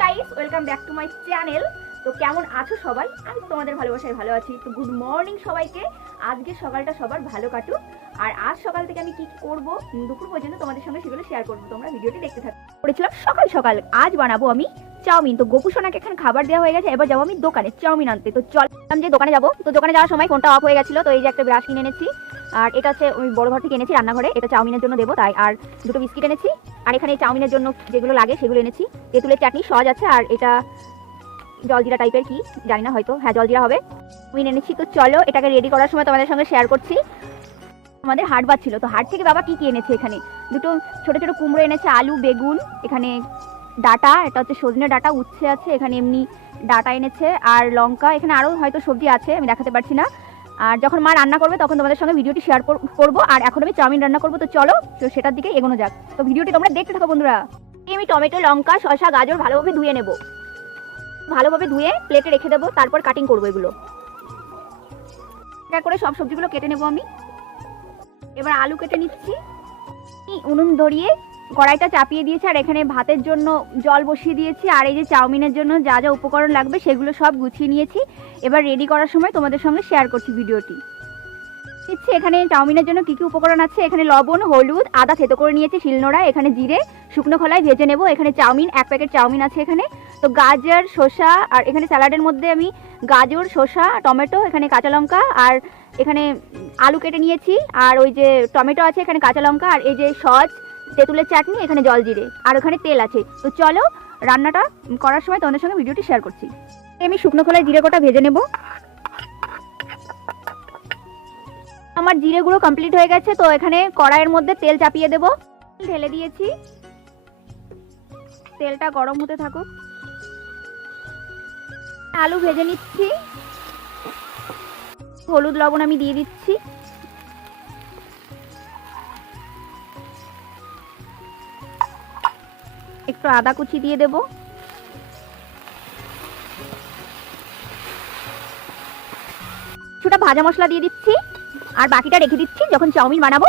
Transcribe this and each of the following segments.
Guys welcome back to my channel. তো কেমন আছো সবাই? আমি তোমাদের ভালোবাসায় ভালো আছি। তো গুড মর্নিং সবাইকে। আজকে সকালটা সবার ভালো কাটুক। আর আজ সকাল থেকে আমি কি কি করব দুপুর পর্যন্ত তোমাদের সঙ্গে সেগুলো শেয়ার করবো। তোমরা ভিডিওটি দেখতে থাকো। করেছিলাম সকাল সকাল আজ বানাবো আমি চাউমিন। তো গোপু সোনাকে এখন খাবার দেওয়া হয়ে গেছে, এবার যাবো আমি দোকানে চাউমিন আনতে। তো চললাম যে দোকানে যাবো। তো দোকানে যাওয়ার সময় ফোনটা অফ হয়ে গেছিলো, তো এই যে একটা ব্রাশ কিনে এনেছি। আর এটা হচ্ছে ওই বড় ঘর থেকে এনেছি রান্নাঘরে, এটা চাউমিনের জন্য দেবো তাই। আর দুটো বিস্কিট এনেছি। আর এখানে চাউমিনের জন্য যেগুলো লাগে সেগুলো এনেছি। তেঁতুলের চাটনি সস আছে, আর এটা জলজিরা টাইপের কি জানি না, হয়তো হ্যাঁ জলজিরা হবে। চাউমিন এনেছি। তো চলো এটাকে রেডি করার সময় তোমাদের সঙ্গে শেয়ার করছি। আমাদের হাট বার ছিল, তো হাট থেকে বাবা কি কি এনেছে, এখানে দুটো ছোট ছোট কুমড়ো এনেছে, আলু বেগুন, এখানে ডাটা, এটা হচ্ছে সজনে ডাটা, উচ্ছে আছে, এখানে এমনি ডাটা এনেছে, আর লঙ্কা, এখানে আরও হয়তো সবজি আছে আমি দেখাতে পারছি না। আর যখন মা রান্না করবে তখন তোমাদের সঙ্গে ভিডিওটি শেয়ার করবো। আর এখন আমি চাউমিন রান্না করবো, তো চলো তো সেটার দিকে এগোনো যাক। তো ভিডিওটি তোমরা দেখতে থাকো বন্ধুরা। আমি টমেটো, লঙ্কা, শসা, গাজর ভালোভাবে ধুয়ে নেব। ভালোভাবে ধুয়ে প্লেটে রেখে দেবো, তারপর কাটিং করবো এগুলো। এটা করে সব সবজিগুলো কেটে নেবো আমি। এবার আলু কেটে নিচ্ছি। উনুন ধরিয়ে কড়াইটা চাপিয়ে দিয়েছি, আর এখানে ভাতের জন্য জল বসিয়ে দিয়েছি। আর এই যে চাউমিনের জন্য যা যা উপকরণ লাগবে সেগুলো সব গুছিয়ে নিয়েছি। এবার রেডি করার সময় তোমাদের সঙ্গে শেয়ার করছি ভিডিওটি। দিচ্ছি এখানে চাউমিনের জন্য কী কী উপকরণ আছে। এখানে লবণ, হলুদ, আদা থেতো করে নিয়েছি শিলনোড়া, এখানে জিরে শুকনো খোলায় ভেজে নেব। এখানে চাউমিন, 1 প্যাকেট চাউমিন আছে এখানে। তো গাজর, শসা, আর এখানে স্যালাডের মধ্যে আমি গাজর, শসা, টমেটো, এখানে কাঁচা লঙ্কা, আর এখানে আলু কেটে নিয়েছি, আর ওই যে টমেটো আছে, এখানে কাঁচা লঙ্কা, আর এই যে সস, তেঁতুলের চাটনি, এখানে জল জিরে, আর ওখানে তেল আছে। তো চলো রান্নাটা করার সময় তোমাদের সঙ্গে ভিডিওটি শেয়ার করছি। আমি শুকনো খোলায় জিরে কটা ভেজে নেব। আমার জিরে গুঁড়ো কমপ্লিট হয়ে গেছে। তো এখানে কড়াইয়ের মধ্যে তেল চাপিয়ে দেব, ঢেলে দিয়েছি। তেলটা গরম হতে থাকুক। আলু ভেজে নিচ্ছি। হলুদ লবণ আমি দিয়ে দিচ্ছি। একটু আদা কুচি দিয়ে দেব। কিছুটা ভাজা মশলা দিয়ে দিচ্ছি, আর বাকিটা রেখে দিচ্ছি যখন চাউমিন বানাবো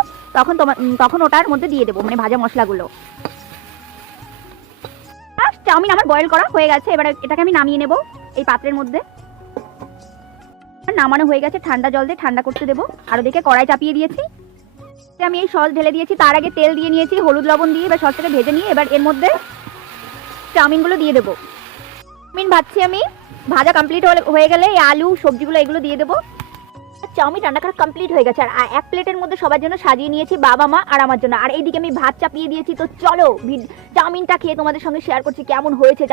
তখন ওটার মধ্যে দিয়ে দেবো, মানে ভাজা মশলাগুলো। চাউমিন আমার বয়েল করা হয়ে গেছে, এবার এটাকে আমি নামিয়ে নেব এই পাত্রের মধ্যে। নামানো হয়ে গেছে, ঠান্ডা জল দিয়ে ঠান্ডা করতে দেবো। আর ওদিকে কড়াই চাপিয়ে দিয়েছি, আমি এই সস ঢেলে দিয়েছি। তার আগে তেল দিয়ে নিয়েছি হলুদ লবণ দিয়ে। এবার সসটাকে ভেজে নিয়ে এবার এর মধ্যে চাউমিনগুলো দিয়ে দেবো। চাউমিন ভাজছি আমি। ভাজা কমপ্লিট হয়ে গেলে এই আলু সবজিগুলো এগুলো দিয়ে দেবো। চাউমিন রান্না করা কমপ্লিট হয়ে গেছে, আর 1 প্লেটের মধ্যে সবার জন্য সাজিয়ে নিয়েছি, বাবা মা আর আমার জন্য। আর এইদিকে আমি ভাত চাপিয়ে দিয়েছি। তো চলো চাউমিনটা খেয়ে তোমাদের সঙ্গে শেয়ার করছি কেমন হয়েছে।